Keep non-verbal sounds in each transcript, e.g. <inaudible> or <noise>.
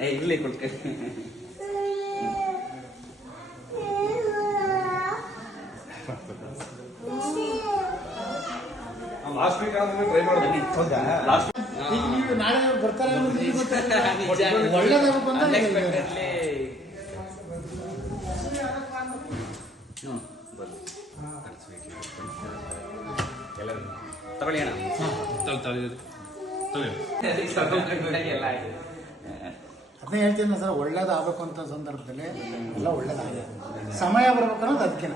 ಏ last week try ಮಾಡ್ತೀನಿ ಹೌದಾ ಲಾಸ್ಟ್ ನೀವು ನಾಳೆ ಬರ್ತಾರೆ ತಗೊಳ್ಳಿ ಅಣ್ಣ. ತಗೊಳ್ಳಿ ತಗೊಳ್ಳಿ. ಅದನ್ನೇ ಹೇಳ್ತೀನಿ ಸರ್, ಒಳ್ಳೇದಾಗಬೇಕು ಅಂತ ಸಂದರ್ಭದಲ್ಲಿ ಎಲ್ಲ ಒಳ್ಳೇದಾಗಿದೆ. ಸಮಯ ಬರ್ಬೇಕು ಅನ್ನೋದು ಅದಕ್ಕೆ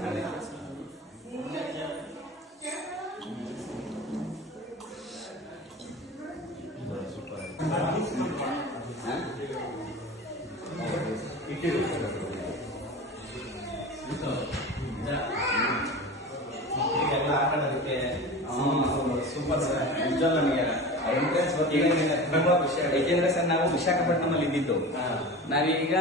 ಸೂಪರ್ ಸರ್ ನಿಜ ನಮಗೆ ಎಂಟ್ರೆನ್ಸ್ ತುಂಬಾ ಖುಷಿ ಆಗುತ್ತೆ. ಯಾಕೆಂದ್ರೆ ಸರ್ ನಾವು ವಿಶಾಖಪಟ್ಟಣದಲ್ಲಿ ಇದ್ದಿದ್ದು. ನಾವೀಗ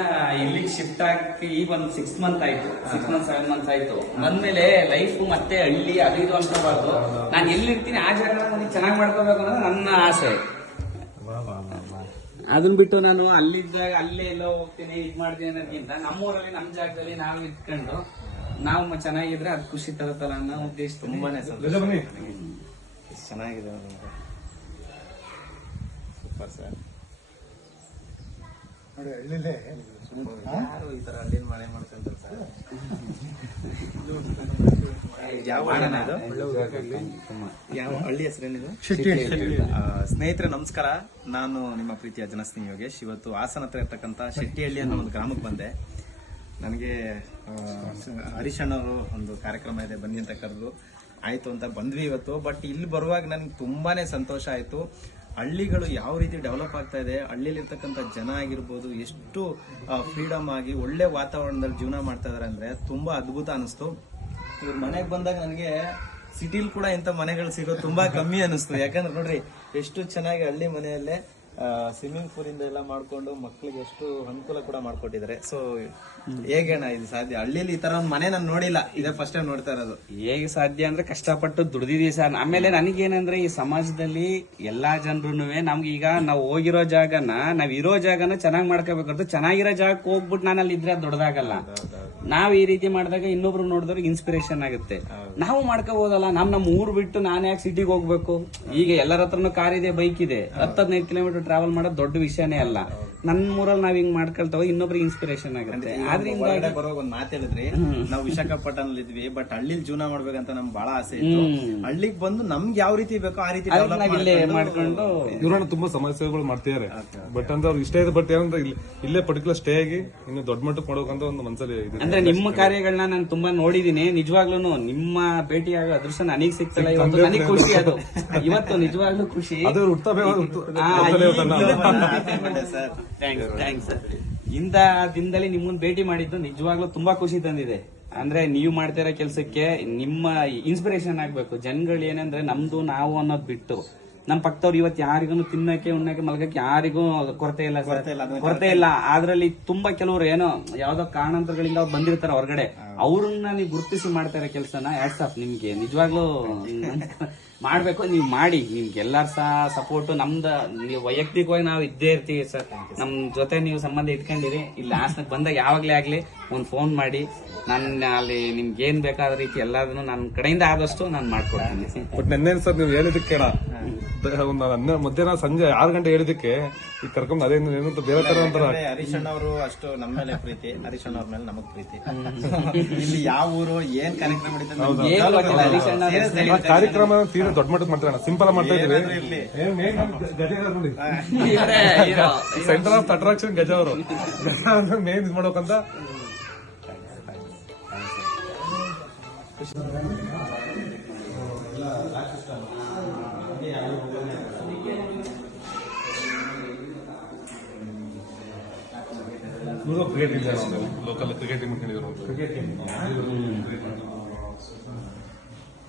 ಇಲ್ಲಿಗೆ ಶಿಫ್ಟ್ ಆಗಿ ಈಗ ಒಂದು ಸಿಕ್ಸ್ ಮಂತ್ ಆಯ್ತು. ಸಿಕ್ಸ್ ಮಂತ್ ಸೆವೆನ್ ಮಂತ್ ಆಯ್ತು. ಬಂದ್ಮೇಲೆ ಲೈಫ್ ಮತ್ತೆ ಹಳ್ಳಿ ಅದು ಇದು ಅನ್ಕೋಬಾರ್ದು ನಾನು ಎಲ್ಲಿರ್ತೀನಿ ಆ ಜಾಗ ಚೆನ್ನಾಗಿ ಮಾಡ್ಕೋಬೇಕು ಅನ್ನೋದು ನನ್ನ ಆಸೆ. ಅದನ್ನ ಬಿಟ್ಟು ನಾನು ಅಲ್ಲಿದ್ದಾಗ ಅಲ್ಲೇ ಎಲ್ಲೋ ಹೋಗ್ತೀನಿ ಇದ್ ಮಾಡ್ತೀನಿ ಅನ್ನೋದಕ್ಕಿಂತ ನಮ್ಮೂರಲ್ಲಿ ನಮ್ಮ ಜಾಗದಲ್ಲಿ ನಾವು ಇದ್ಕೊಂಡು ನಾವು ಚೆನ್ನಾಗಿದ್ರೆ ಅದು ಖುಷಿ ತರುತ್ತಲ್ಲ ಅನ್ನೋ ಉದ್ದೇಶ ತುಂಬಾನೇ ಚೆನ್ನಾಗಿದೆ ಸೂಪರ್ ಸರ್ ನೋಡಿ ಹಳ್ಳಿಲೇ ಯಾರು ಈ ತರ ಹಳ್ಳಿನ ಮನೆ ಮಾಡ್ಕೊಂತಾರೆ ಸರ್ ಯಾವ ಯಾವ ಹಳ್ಳಿ ಹೆಸರೇನಿದು ಶೆಟ್ಟಿ ಆ, ಸ್ನೇಹಿತರೆ ನಮಸ್ಕಾರ. ನಾನು ನಿಮ್ಮ ಪ್ರೀತಿಯ ಜನಸ್ನೇಹಿ ಯೋಗೇಶ್. ಇವತ್ತು ಹಾಸನ ಹತ್ರ ಇರ್ತಕ್ಕಂಥ ಶೆಟ್ಟಿಹಳ್ಳಿ ಅನ್ನೋ ಒಂದು ಗ್ರಾಮಕ್ಕೆ ಬಂದೆ. ನನಗೆ ಅಣ್ಣವರು ಒಂದು ಕಾರ್ಯಕ್ರಮ ಇದೆ ಬನ್ನಿ ಅಂತ ಕರೆದು ಆಯ್ತು ಅಂತ ಬಂದ್ವಿ ಇವತ್ತು. ಬಟ್ ಇಲ್ಲಿ ಬರುವಾಗ ನನಗೆ ತುಂಬಾನೇ ಸಂತೋಷ ಆಯ್ತು. ಹಳ್ಳಿಗಳು ಯಾವ ರೀತಿ ಡೆವಲಪ್ ಆಗ್ತಾ ಇದೆ ಹಳ್ಳಿಲಿರ್ತಕ್ಕಂಥ ಜನ ಆಗಿರ್ಬೋದು, ಎಷ್ಟು ಫ್ರೀಡಮ್ ಆಗಿ ಒಳ್ಳೆ ವಾತಾವರಣದಲ್ಲಿ ಜೀವನ ಮಾಡ್ತಾ ಇದಾರೆ ಅಂದ್ರೆ ತುಂಬಾ ಅದ್ಭುತ ಅನಿಸ್ತು. ಇವ್ರ ಮನೆಗೆ ಬಂದಾಗ ನನಗೆ ಸಿಟಿಲಿ ಕೂಡ ಇಂಥ ಮನೆಗಳು ಸಿಗೋದು ತುಂಬಾ ಕಮ್ಮಿ ಅನಿಸ್ತು. ಯಾಕಂದ್ರೆ ನೋಡ್ರಿ, ಎಷ್ಟು ಚೆನ್ನಾಗಿ ಹಳ್ಳಿ ಮನೆಯಲ್ಲೇ ಸ್ವಿಮ್ಮಿಂಗ್ ಪೂಲ್ ಇಂದ ಎಲ್ಲ ಮಾಡ್ಕೊಂಡು ಮಕ್ಳಿಗೆ ಎಷ್ಟು ಅನುಕೂಲ ಕೂಡ ಮಾಡ್ಕೊಟ್ಟಿದ್ದಾರೆ. ಸೊ ಹೇಗೇಣ ಇದು ಸಾಧ್ಯ? ಹಳ್ಳಿಲಿ ಈ ತರ ಒಂದು ಮನೆ ನಾನು ನೋಡಿಲ್ಲ. ಇದೇ ಫಸ್ಟ್ ಟೈಮ್ ನೋಡ್ತಾ ಇರೋದು. ಹೇಗೆ ಸಾಧ್ಯ ಅಂದ್ರೆ ಕಷ್ಟಪಟ್ಟು ದುಡ್ದಿದೀವಿ ಸರ್. ಆಮೇಲೆ ನನಗೇನಂದ್ರೆ ಈ ಸಮಾಜದಲ್ಲಿ ಎಲ್ಲಾ ಜನರು ನಮ್ಗೆ ಈಗ ನಾವು ಹೋಗಿರೋ ಜಾಗನ ನಾವ್ ಇರೋ ಜಾಗನ ಚೆನ್ನಾಗಿ ಮಾಡ್ಕೋಬೇಕಂತ ಚೆನ್ನಾಗಿರೋ ಜಾಗಕ್ಕೆ ಹೋಗ್ಬಿಟ್ಟು ನಾನು ಅಲ್ಲಿ ಇದ್ರೆ ದೊಡ್ಡದಾಗಲ್ಲ. ನಾವ್ ಈ ರೀತಿ ಮಾಡಿದಾಗ ಇನ್ನೊಬ್ರು ನೋಡಿದ್ರೆ ಇನ್ಸ್ಪಿರೇಷನ್ ಆಗುತ್ತೆ. ನಾವು ಮಾಡ್ಕೋಬಹುದಲ್ಲ ನಮ್ ನಮ್ ಊರ್ ಬಿಟ್ಟು ನಾನು ಯಾಕೆ ಸಿಟಿಗೆ ಹೋಗ್ಬೇಕು? ಈಗ ಎಲ್ಲರ ಹತ್ರನು ಕಾರ್ ಇದೆ ಬೈಕ್ ಇದೆ. ಹತ್ತು ಹದಿನೈದು ಕಿಲೋಮೀಟರ್ ಟ್ರಾವೆಲ್ ಮಾಡೋದು ದೊಡ್ಡ ವಿಷಯನೇ ಅಲ್ಲ. ನನ್ನ ಊರಲ್ಲಿ ನಾವ್ ಹಿಂಗ್ ಮಾಡ್ಕೊಳ್ತಾವ ಇನ್ನೊಬ್ರಿಗೆ ಇನ್ಸ್ಪಿರೇಷನ್ ಆಗುತ್ತೆ. ಆದ್ರಿಂದ ಬರೋ ಬರುವಾಗ ಒಂದ್ ಮಾತು ಹೇಳಿದ್ರಿ ನಾವು ವಿಶಾಖಪಟ್ಟಣದಲ್ಲಿ ಇದ್ವಿ ಬಟ್ ಹಳ್ಳಿಲಿ ಜೀವನ ಮಾಡ್ಬೇಕಂತ ನಮ್ಗೆ ಬಹಳ ಆಸೆ ಇತ್ತು. ಹಳ್ಳಿಗೆ ಬಂದು ನಮ್ಗೆ ಯಾವ ರೀತಿ ಬೇಕೋ ಆ ರೀತಿ ಮಾಡ್ಕೊಂಡು ಇವ್ರನ್ನ ತುಂಬಾ ಸಮಸ್ಯೆಗಳು ಮಾಡ್ತಿದ್ದಾರೆ. ಬಟ್ ಅಂದ್ರೆ ಅವ್ರಿಗೆ ಇಷ್ಟ ಇದೆ ಬಟ್ ಏನಂದ್ರೆ ಇಲ್ಲೇ ಪರ್ಟಿಕ್ಯುಲರ್ ಸ್ಟೇ ಆಗಿ ಇನ್ನು ದೊಡ್ಡ ಮಟ್ಟಕ್ಕೆ ಮಾಡ್ಬೇಕಂತ ಒಂದು ಮನ್ಸಲ್ಲಿ ಇದೆ ಅಂದ್ರೆ ನಿಮ್ಮ ಕಾರ್ಯಗಳನ್ನ ನಾನು ತುಂಬಾ ನೋಡಿದೀನಿ. ನಿಜವಾಗ್ಲೂ ನಿಮ್ಮ ಭೇಟಿಯಾಗೋ ಅದೃಷ್ಟ ನನಗ್ ಸಿಗ್ತಲ್ಲ. ಇವತ್ತು ನನಗೆ ಖುಷಿ ಅದು. ಇವತ್ತು ನಿಜವಾಗ್ಲೂ ಖುಷಿ. ಅದು ಹುಡ್ತಾ- <laughs> ಥ್ಯಾಂಕ್ಸ್ ಇರ್ತಾನೆ ಸರ್ ದಿನದಲ್ಲಿ ನಿಮ್ಮನ್ನ ಭೇಟಿ ಮಾಡಿದ್ದು ನಿಜವಾಗ್ಲೂ ತುಂಬಾ ಖುಷಿ ತಂದಿದೆ. ಅಂದ್ರೆ ನೀವು ಮಾಡ್ತಿರೋ ಕೆಲಸಕ್ಕೆ ನಿಮ್ಮ ಇನ್ಸ್ಪಿರೇಷನ್ ಆಗ್ಬೇಕು. ಜನಗಳು ಏನಂದ್ರೆ ನಮ್ದು ನಾವು ಅನ್ನೋದು ಬಿಟ್ಟು. ನಮ್ ಪಕ್ಕದವ್ರು ಇವತ್ತು ಯಾರಿಗೂ ತಿನ್ನಕ್ಕೆ ಉಣ್ಣಕ್ಕೆ ಮಲ್ಗಕ್ಕೆ ಯಾರಿಗೂ ಕೊರತೆ ಇಲ್ಲ ಸರ್. ಕೊರತೆ ಇಲ್ಲ ಅದ್ರಲ್ಲಿ ತುಂಬಾ ಕೆಲವರು ಏನೋ ಯಾವ್ದೋ ಕಾರಣಾಂತರಗಳಿಂದ ಅವ್ರು ಬಂದಿರ್ತಾರೆ ಹೊರಗಡೆ. ಅವ್ರನ್ನ ನೀವು ಗುರುತಿಸಿ ಮಾಡ್ತಾ ಇರೋ ಕೆಲಸನ ಆಫ್ ನಿಮ್ಗೆ? ನಿಜವಾಗ್ಲೂ <laughs> ಮಾಡ್ಬೇಕು ನೀವು ಮಾಡಿ. ನಿಮ್ಗೆಲ್ಲಾರ ಸಹ ಸಪೋರ್ಟ್ ನಮ್ದ ನೀವು ವೈಯಕ್ತಿಕವಾಗಿ ನಾವು ಇದ್ದೇ ಇರ್ತೀವಿ ಸರ್. ನಮ್ ಜೊತೆ ನೀವು ಸಂಬಂಧ ಇಟ್ಕೊಂಡಿರಿ. ಇಲ್ಲಿ ಹಾಸನಕ್ಕೆ ಬಂದಾಗ ಯಾವಾಗ್ಲೇ ಆಗ್ಲಿ ಒಂದು ಫೋನ್ ಮಾಡಿ. ನನ್ನ ಅಲ್ಲಿ ನಿಮ್ಗೆ ಏನ್ ಬೇಕಾದ ರೀತಿ ಎಲ್ಲದನ್ನು ನನ್ನ ಕಡೆಯಿಂದ ಆದಷ್ಟು ನಾನು ಮಾಡ್ಕೊಡ್ತೀನಿ. ಬಟ್ ಸರ್ ನೀವು ಹೇಳಿದಕ್ಕೆ ಒಂದು ಹನ್ನೆರಡು ಮಧ್ಯಾಹ್ನ ಸಂಜೆ ಆರು ಗಂಟೆ ಹೇಳಿದಕ್ಕೆ ಈಗ ಕರ್ಕೊಂಡು ಅದೇ ಏನಂತ ಬೇರೆ ತರ ಒಂಥರ ಹರೀಶ್ ಅಣ್ಣ ಅವರು ಅಷ್ಟು ನಮ್ಮ ಮೇಲೆ ಪ್ರೀತಿ ಹರೀಶ್ ಅಣ್ಣ ಅವ್ರ ಮೇಲೆ ನಮಗ್ ಪ್ರೀತಿ. ಇಲ್ಲಿ ಯಾವ ಊರು ಏನ್ ಕಾರ್ಯಕ್ರಮ ಕಾರ್ಯಕ್ರಮ ನಮ್ಗೆ ಏನ್ ದೊಡ್ಡ ಮಟ್ಟದ ಮಾಡ್ತಾರೆ ಸಿಂಪಲ್ ಆಗಿ ಮಾಡ್ತಾ ಇವ್ರೇ ಸೆಂಟರ್ ಆಫ್ ಅಟ್ರಾಕ್ಷನ್ ಗಜ ಅವರು. ಮೇನ್ ಇದು ಮಾಡಬೇಕಂತ. Local cricket team local cricket team cricket team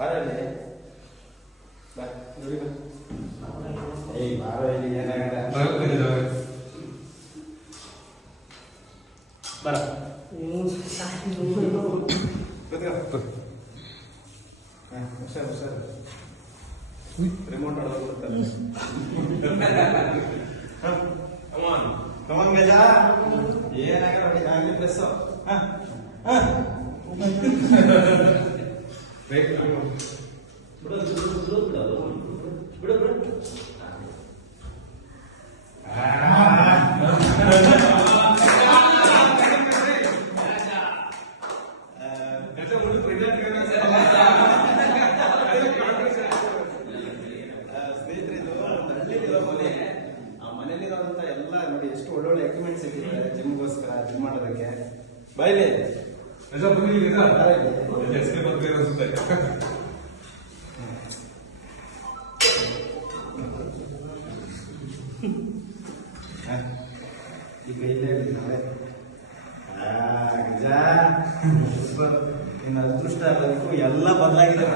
Mana nih? Bah, dulu bah. Eh, baru ini ya, yang ada. Baru ini dong. Bara. Betul. Nah, usah usah. Remote ada betul. Hah? Come on. Come on gaja. Iya, nak kalau kita besok. Hah? Hah? ಆಗ್ಲಿ press ಬಿಡು ಬಿಡು ಒಂದು ಹಳ್ಳಿಲಿರೋ ಮನೆ ಆ ಮನೇಲಿರೋಂಥ ಎಲ್ಲ ನೋಡಿ ಎಷ್ಟು ಒಳ್ಳೊಳ್ಳೆ ಎಕ್ವಿಪ್ಮೆಂಟ್ಸ್ ಇಟ್ಟಿದ್ದಾರೆ ಜಿಮ್ಗೋಸ್ಕರ ಜಿಮ್ ಮಾಡೋದಕ್ಕೆ. ಬಾಯ್ಲಿ ನಿಜ ಬನ್ನಿ ನಿಜ ಎಸ್ಕೆ ಬರ್ತೀರ ಅನ್ಸುತ್ತೆ ಈ ಕೈಲೇ ಇರ್ಲಿ ನಾಳೆ. ಆ, ಗಜ. ಸೂಪರ್. ನಿನ್ನ ಅದೃಷ್ಟ ಅದಕ್ಕೂ ಎಲ್ಲ ಬದಲಾಗಿದೆ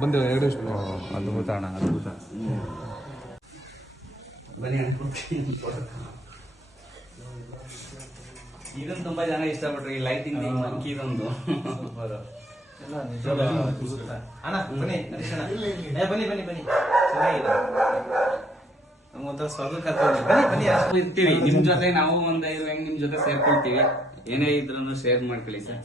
ಬಂದೆ ಎರಡು ಅದ್ಭುತ ಅಣ್ಣ ಅದ್ಭುತ ಬನ್ನಿ ಅಣ್ಣ ಇದನ್ನು ತುಂಬಾ ಜನ ಇಷ್ಟಪಟ್ರು ಈ ಲೈಟಿಂಗ್ ಮಂಕಿ ಇದೊಂದು. ಅಣ್ಣ ಬನ್ನಿ ಬನ್ನಿ ಬನ್ನಿ ಬನ್ನಿ ಚೆನ್ನಾಗಿದೆ ನಮ್ಮಂತ ಸ್ವರ್ಗ ಕಥೆ ಬನ್ನಿ ಬನ್ನಿ ಅಷ್ಟು ಇರ್ತೀವಿ ನಿಮ್ ಜೊತೆ ನಾವು ಒಂದ್ ಐದು ಹೆಂಗ್ ನಿಮ್ ಜೊತೆ ಸೇರ್ಕೊಳ್ತೀವಿ ಏನೇ ಇದ್ರು ಶೇರ್ ಮಾಡ್ಕೊಳ್ಳಿ ಸರ್.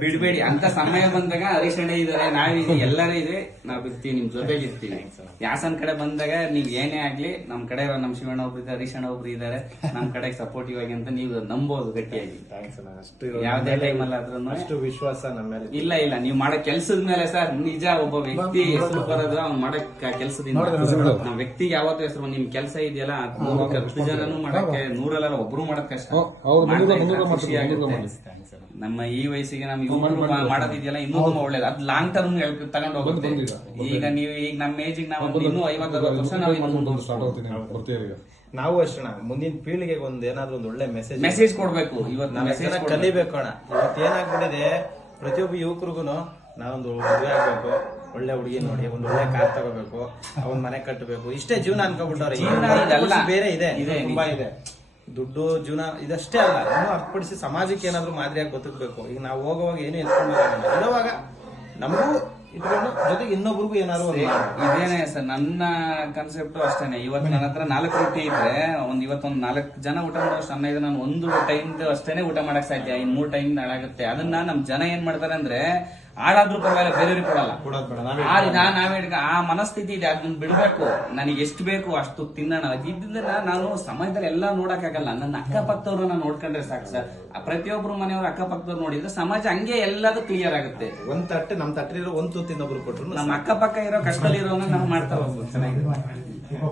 ಬಿಡ್ಬೇಡಿ ಅಂತ ಸಮಯ ಬಂದಾಗ ಹರೀಶ್ ಅಣ್ಣ ಇದಾರೆ ನಾವಿದೀವಿ ಎಲ್ಲಾರು ಇದೆ ನಾವ್ ಇರ್ತೀವಿ ನಿಮ್ ಜೊತೆಗೆ ಇರ್ತೀವಿ. ಯಾಸನ್ ಕಡೆ ಬಂದಾಗ ನೀವ್ ಏನೇ ಆಗ್ಲಿ ನಮ್ ಕಡೆ ನಮ್ ಶಿವಣ್ಣ ಒಬ್ರು ಇದ್ದಾರೆ ಹರೀಶ್ ಅಣ್ಣ ಒಬ್ರು ಇದಾರೆ ನಮ್ ಕಡೆ ಸಪೋರ್ಟಿವ್ ಆಗಿ ಅಂತ ನೀವು ನಂಬೋದು ಗಟ್ಟಿಯಾಗಿ. ಅಷ್ಟು ಯಾವ್ದೇ ಟೈಮ್ ಅಲ್ಲಿ ಆದ್ರೂ ಅಷ್ಟು ವಿಶ್ವಾಸ ನಮ್ಮ ಇಲ್ಲ ಇಲ್ಲ ನೀವು ಮಾಡೋ ಕೆಲ್ಸದ ಮೇಲೆ ಸರ್ ನಿಜ ಒಬ್ಬ ವ್ಯಕ್ತಿ ಹೆಸರು ಬರೋದು ಅವ್ನು ಮಾಡೋ ಕ- ಕೆಲ್ಸದಿಂದ. ನಾವ್ ವ್ಯಕ್ತಿಗೆ ಯಾವತ್ತೂ ಹೆಸರು ನಿಮ್ ಕೆಲಸ ಇದೆಯಲ್ಲ ಹತ್ತು ಜನನು ಮಾಡಕ್ಕೆ ನೂರಲ್ಲ ಒಬ್ರು ಕಷ್ಟ. ಖುಷಿ ನಮ್ಮ ಈ ವಯಸ್ಸಿಗೆ ನಮ್ ಮಾಡೋದಿದೆಯಲ್ಲ ಇನ್ನೂ ತುಂಬಾ ಒಳ್ಳೇದು. ಅದ್ ಲಾಂಗ್ ಟರ್ಮ್ ತಗೊಂಡ್ ಹೋಗುತ್ತೆ. ಈಗ, ಈಗ ನೀವು ಈಗ ನಮ್ಮ ಏಜಿಗೆ ನಾವು ಇನ್ನೂ ಐವತ್ತು ಅರವತ್ತು ವರ್ಷ ನಾವು ಅಷ್ಟಣ ಮುಂದಿನ ಪೀಳಿಗೆಗೆ ಒಂದ್ ಏನಾದ್ರು ಒಂದು ಒಳ್ಳೆ ಮೆಸೇಜ್ ಮೆಸೇಜ್ ಕೊಡ್ಬೇಕು. ಇವತ್ತು ನಾವು ಮೆಸೇಜ್ ಕಲಿಬೇಕು ಅಣ್ಣ. ಇವತ್ತು ಏನಾಗ್ಬಿಟ್ಟಿದೆ ಪ್ರತಿಯೊಬ್ಬ ಯುವಕರಿಗೂ ನಾವೊಂದು ಮದುವೆ ಆಗ್ಬೇಕು ಒಳ್ಳೆ ಹುಡುಗಿ ನೋಡಿ ಒಂದ್ ಒಳ್ಳೆ ಕಾರ್ ತಗೋಬೇಕು ಅವನ್ ಮನೆ ಕಟ್ಟಬೇಕು. ಇಷ್ಟೇ ಜೀವನ ಅನ್ಕೋಬಿಟ್ಟವ್ರೆ. ಬೇರೆ ಇದೆ. ಇದೆ, ತುಂಬಾ ಇದೆ. ದುಡ್ಡು ಜೀವನ ಇದಷ್ಟೇ ಅಲ್ಲ ಇನ್ನೂ ಅರ್ಪಡಿಸಿ ಸಮಾಜಕ್ಕೆ ಏನಾದ್ರು ಮಾದರಿಯಾಗಿ ಬದುಕಬೇಕು ಈಗ ನಾವು ಹೋಗುವಾಗ ಏನು ಎತ್ಕೊಂಡು ನಮಗೂ ಇಟ್ಕೊಂಡು ಜೊತೆಗೆ ಇನ್ನೊಬ್ರಿಗೂ ಏನಾದ್ರು. ಇದೇನೆ ಸರ್ ನನ್ನ ಕನ್ಸೆಪ್ಟ್ ಅಷ್ಟೇನೆ. ಇವತ್ತು ನನ್ನ ಹತ್ರ ನಾಲ್ಕು ರೊಟ್ಟಿ ಇದ್ರೆ ಒಂದ್ ಇವತ್ತೊಂದ್ ನಾಲ್ಕು ಜನ ಊಟ ಮಾಡೋಷ್ಟು ಅನ್ನ ಇದೆ ನಾನು ಒಂದು ಟೈಮ್ ಅಷ್ಟೇನೆ ಊಟ ಮಾಡಕ್ ಸಾಧ್ಯ. ಇನ್ ಮೂರ್ ಟೈಮ್ ನಾಳಾಗುತ್ತೆ ಅದನ್ನ ನಮ್ ಜನ ಏನ್ ಮಾಡ್ತಾರೆ ಅಂದ್ರೆ ಹಾಳಾದ್ರೂ ಪರವಾಗಿಲ್ಲ ಬೇರೆಯವ್ರಿಗೆ ಕೊಡಲ್ಲ. ಆದ್ರೆ ನಾನು ನಾವೇ ಆ ಮನಸ್ಥಿತಿ ಇದೆ ಅದನ್ನ ಬಿಡ್ಬೇಕು. ನನಗೆ ಎಷ್ಟು ಬೇಕು ಅಷ್ಟು ತಿನ್ನೋಣ. ಇದ್ದನ್ನ ನಾನು ಸಮಯದಲ್ಲಿ ಎಲ್ಲ ನೋಡಕ್ಕಾಗಲ್ಲ ನನ್ನ ಅಕ್ಕಪಕ್ಕದವ್ರನ್ನ ನೋಡ್ಕೊಂಡ್ರೆ ಸಾಕು ಸರ್. ಆ ಪ್ರತಿಯೊಬ್ರು ಮನೆಯವ್ರ ಅಕ್ಕಪಕ್ಕದವ್ರು ನೋಡಿದ್ರೆ ಸಮಾಜ ಹಂಗೆ ಎಲ್ಲದೂ ಕ್ಲಿಯರ್ ಆಗುತ್ತೆ. ಒಂದ್ ತಟ್ಟೆ ನಮ್ ತಟ್ಟಿರೋ ಒಂದ್ ತುತ್ತು ಒಬ್ರು ಕೊಟ್ರು ನಮ್ಮ ಅಕ್ಕಪಕ್ಕ ಇರೋ ಕಷ್ಟದಲ್ಲಿರೋನ ನಾವು ಮಾಡ್ತಾ ಹೋಗ್ಬೋದು. ಚೆನ್ನಾಗಿದೆ.